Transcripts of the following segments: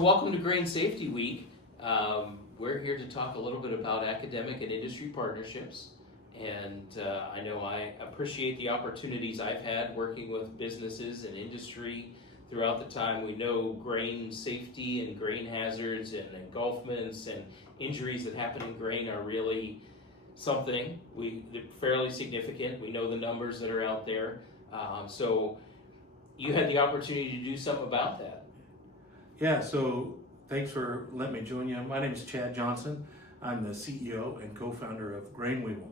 Welcome to Grain Safety Week. We're here to talk a little bit about academic and industry partnerships. And I know I appreciate the opportunities I've had working with businesses and industry throughout the time. We know grain safety and grain hazards and engulfments and injuries that happen in grain are really something. They're fairly significant. We know the numbers that are out there. So you had the opportunity to do something about that. Yeah, so thanks for letting me join you. My name is Chad Johnson. I'm the CEO and co-founder of Grain Weevil.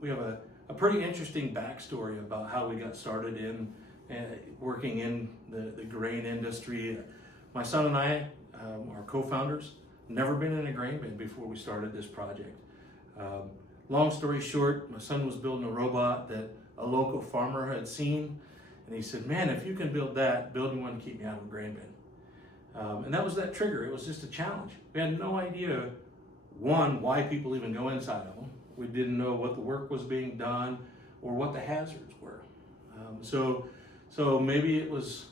We have a pretty interesting backstory about how we got started in working in the grain industry. My son and I are co-founders. Never been in a grain bin before we started this project. Long story short, my son was building a robot that a local farmer had seen, and he said, "Man, if you can build that, building one to keep me out of a grain bin." And that was that trigger. It was just a challenge. We had no idea, one, why people even go inside of them. We didn't know what the work was being done or what the hazards were. So maybe it was,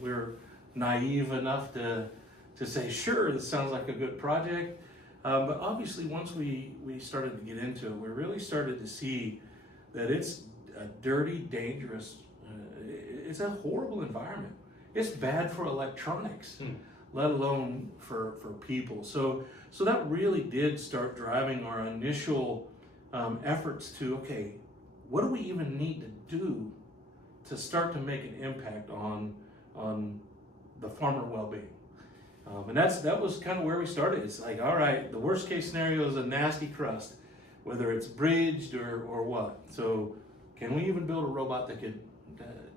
we were naive enough to say, sure, this sounds like a good project. But obviously once we started to get into it, we really started to see that it's a dirty, dangerous, it's a horrible environment. It's bad for electronics, let alone for people. So that really did start driving our initial efforts to, okay, what do we even need to do to start to make an impact on the farmer well-being? And that was kind of where we started. It's like, all right, the worst case scenario is a nasty crust, whether it's bridged or what. So can we even build a robot that could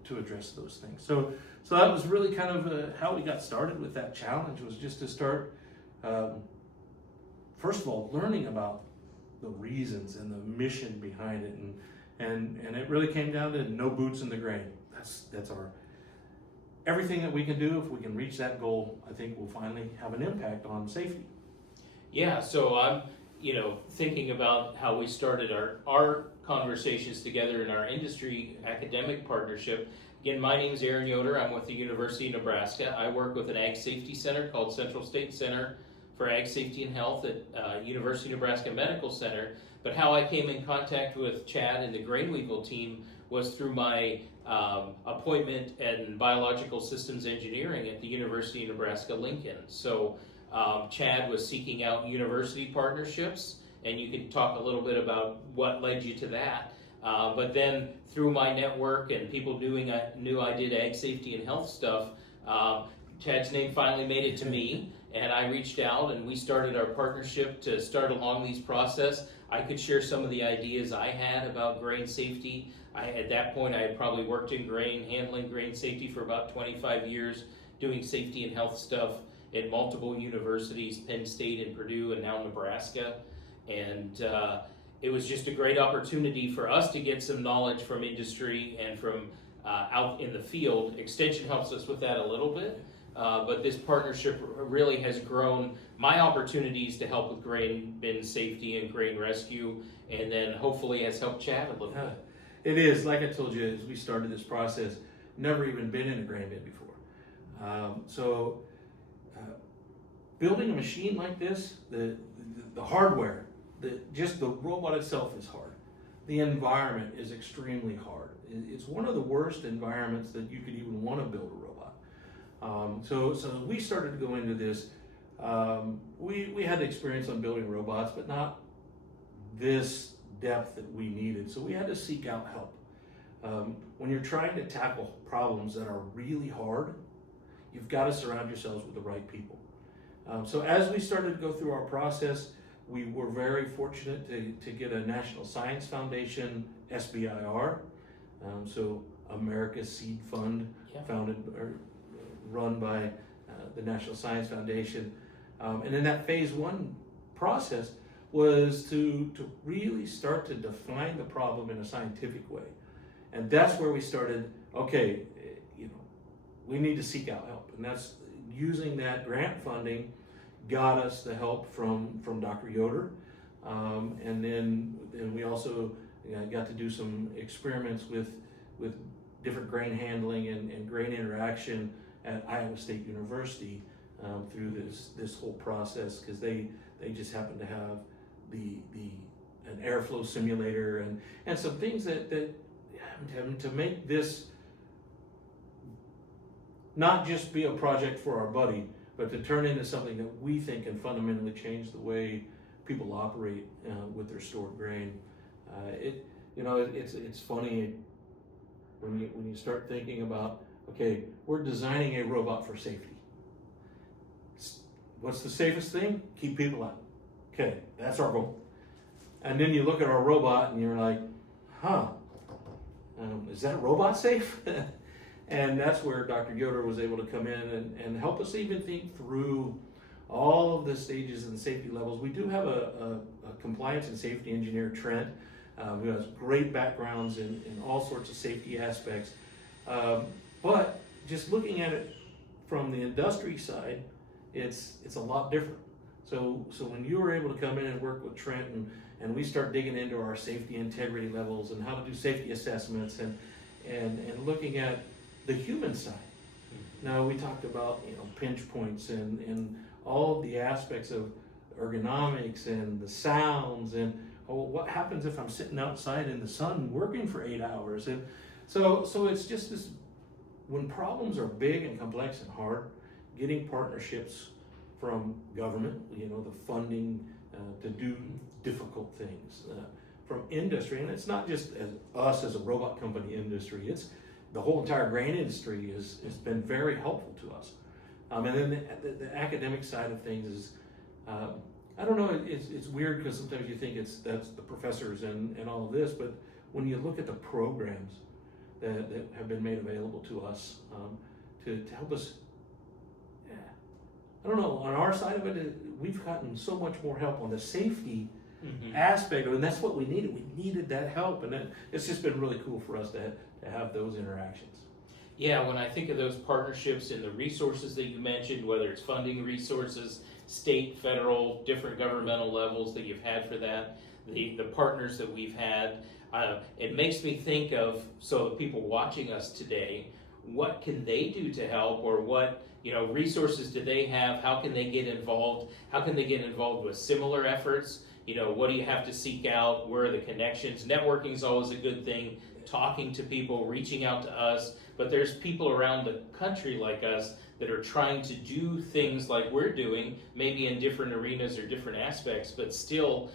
to address those things? So that was really kind of how we got started with that challenge, was just to start, first of all, learning about the reasons and the mission behind it. And it really came down to no boots in the grain. That's our, everything that we can do. If we can reach that goal, I think we'll finally have an impact on safety. Yeah, so I'm, thinking about how we started our conversations together in our industry academic partnership. Again, my name's Aaron Yoder. I'm with the University of Nebraska. I work with an ag safety center called Central State Center for Ag Safety and Health at University of Nebraska Medical Center. But how I came in contact with Chad and the Grain Weevil team was through my appointment in biological systems engineering at the University of Nebraska Lincoln. So Chad was seeking out university partnerships, and you could talk a little bit about what led you to that. But then through my network and people knew I did ag safety and health stuff, Chad's name finally made it to me, and I reached out and we started our partnership to start along these process. I could share some of the ideas I had about grain safety. At that point, I had probably worked in grain, handling grain safety for about 25 years, doing safety and health stuff at multiple universities, Penn State and Purdue, and now Nebraska. And it was just a great opportunity for us to get some knowledge from industry and from out in the field. Extension helps us with that a little bit, but this partnership really has grown my opportunities to help with grain bin safety and grain rescue, and then hopefully has helped Chad a little bit. It is, like I told you, as we started this process, never even been in a grain bin before. Building a machine like this, the hardware, just the robot itself is hard. The environment is extremely hard. It's one of the worst environments that you could even want to build a robot. So we started to go into this. We had the experience on building robots, but not this depth that we needed. So we had to seek out help. When you're trying to tackle problems that are really hard, you've got to surround yourselves with the right people. So as we started to go through our process, we were very fortunate to get a National Science Foundation SBIR, so America's Seed Fund, founded or run by the National Science Foundation. And in that phase one process was to really start to define the problem in a scientific way. And that's where we started, okay, we need to seek out help. And that's using that grant funding got us the help from Dr. Yoder. And then we also got to do some experiments with different grain handling and grain interaction at Iowa State University through this whole process, because they just happen to have an airflow simulator and some things that to make this not just be a project for our buddy, but to turn into something that we think can fundamentally change the way people operate with their stored grain. It's funny when you start thinking about, okay, we're designing a robot for safety. What's the safest thing? Keep people out. Okay, that's our goal. And then you look at our robot and you're like, is that robot safe? And that's where Dr. Yoder was able to come in and help us even think through all of the stages and safety levels. We do have a compliance and safety engineer, Trent, who has great backgrounds in all sorts of safety aspects. But just looking at it from the industry side, it's a lot different. So when you were able to come in and work with Trent and we start digging into our safety integrity levels and how to do safety assessments and looking at the human side. Now we talked about pinch points and all of the aspects of ergonomics and the sounds and what happens if I'm sitting outside in the sun working for 8 hours, and so it's just this, when problems are big and complex and hard, getting partnerships from government, the funding to do difficult things, from industry, and it's not just us as a robot company industry, it's the whole entire grain industry has been very helpful to us. And then the academic side of things is, I don't know, it's weird because sometimes you think that's the professors and all of this, but when you look at the programs that have been made available to us to help us, I don't know, on our side of it, we've gotten so much more help on the safety aspect of it, and that's what we needed. We needed that help, and it's just been really cool for us to have those interactions. Yeah, when I think of those partnerships and the resources that you mentioned, whether it's funding resources, state, federal, different governmental levels that you've had for that, the partners that we've had, it makes me think of, so the people watching us today, what can they do to help, or what resources do they have? How can they get involved? How can they get involved with similar efforts? What do you have to seek out? Where are the connections? Networking is always a good thing. Talking to people, reaching out to us, but there's people around the country like us that are trying to do things like we're doing, maybe in different arenas or different aspects, but still,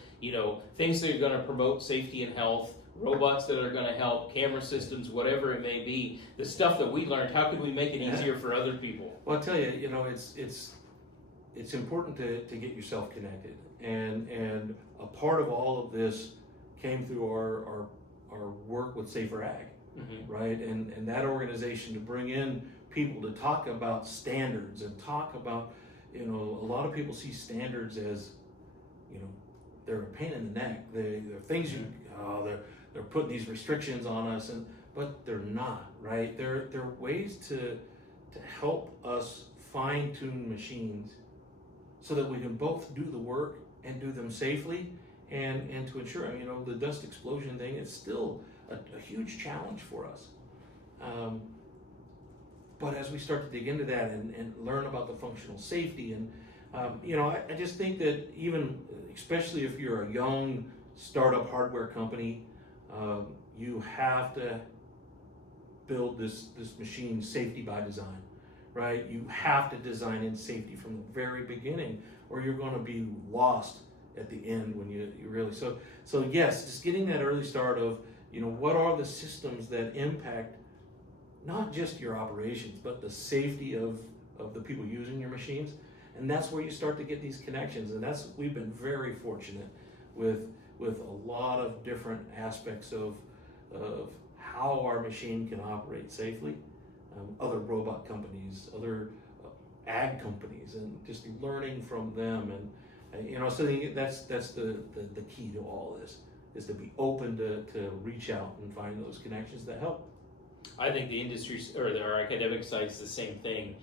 things that are going to promote safety and health, robots that are going to help, camera systems, whatever it may be, the stuff that we learned, how could we make it easier for other people? Well, I'll tell you, it's important to get yourself connected, and a part of all of this came through our work with Safer Ag, right? And that organization, to bring in people to talk about standards and talk about, a lot of people see standards as, they're a pain in the neck. They're things they're putting these restrictions on us, but they're not, right? They're ways to help us fine tune machines so that we can both do the work and do them safely. And to ensure, the dust explosion thing is still a huge challenge for us. But as we start to dig into that and learn about the functional safety, and I just think that even, especially if you're a young startup hardware company, you have to build this machine safety by design, right? You have to design in safety from the very beginning, or you're going to be lost at the end when you really, so yes, just getting that early start of, what are the systems that impact not just your operations, but the safety of the people using your machines. And that's where you start to get these connections. And we've been very fortunate with a lot of different aspects of how our machine can operate safely. Other robot companies, other ag companies, and just learning from them. And so I think that's the key to all this, is to be open to reach out and find those connections that help. I think the industry or our academic side is the same thing.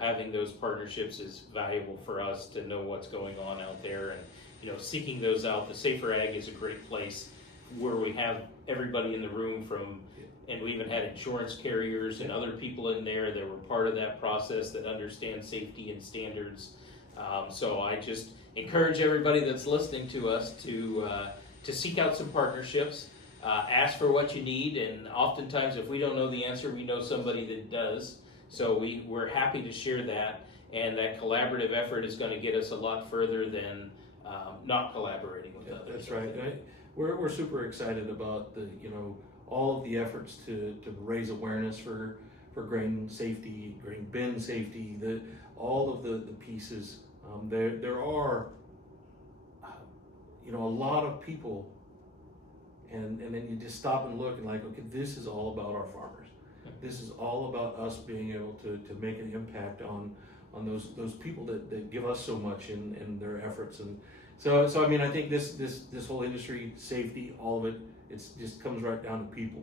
Having those partnerships is valuable for us to know what's going on out there, and seeking those out. The Safer Ag is a great place where we have everybody in the room, from and we even had insurance carriers and other people in there that were part of that process that understand safety and standards. So I just encourage everybody that's listening to us to seek out some partnerships, ask for what you need, and oftentimes if we don't know the answer, we know somebody that does. So we're happy to share that, and that collaborative effort is going to get us a lot further than not collaborating with others. That's right. We're super excited about the all of the efforts to raise awareness for grain safety, grain bin safety, all of the pieces. There are a lot of people, and then you just stop and look and like, okay, this is all about our farmers. This is all about us being able to make an impact on those people that give us so much in their efforts. And so I mean, I think this whole industry, safety, all of it, just comes right down to people.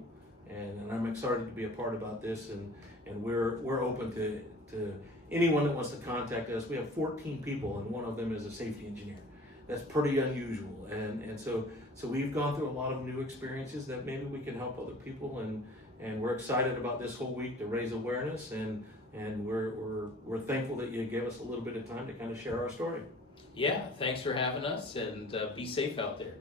And I'm excited to be a part about this, and we're open to anyone that wants to contact us. We have 14 people, and one of them is a safety engineer. That's pretty unusual, and so we've gone through a lot of new experiences that maybe we can help other people, and we're excited about this whole week to raise awareness, and we're thankful that you gave us a little bit of time to kind of share our story. Yeah, thanks for having us, and be safe out there.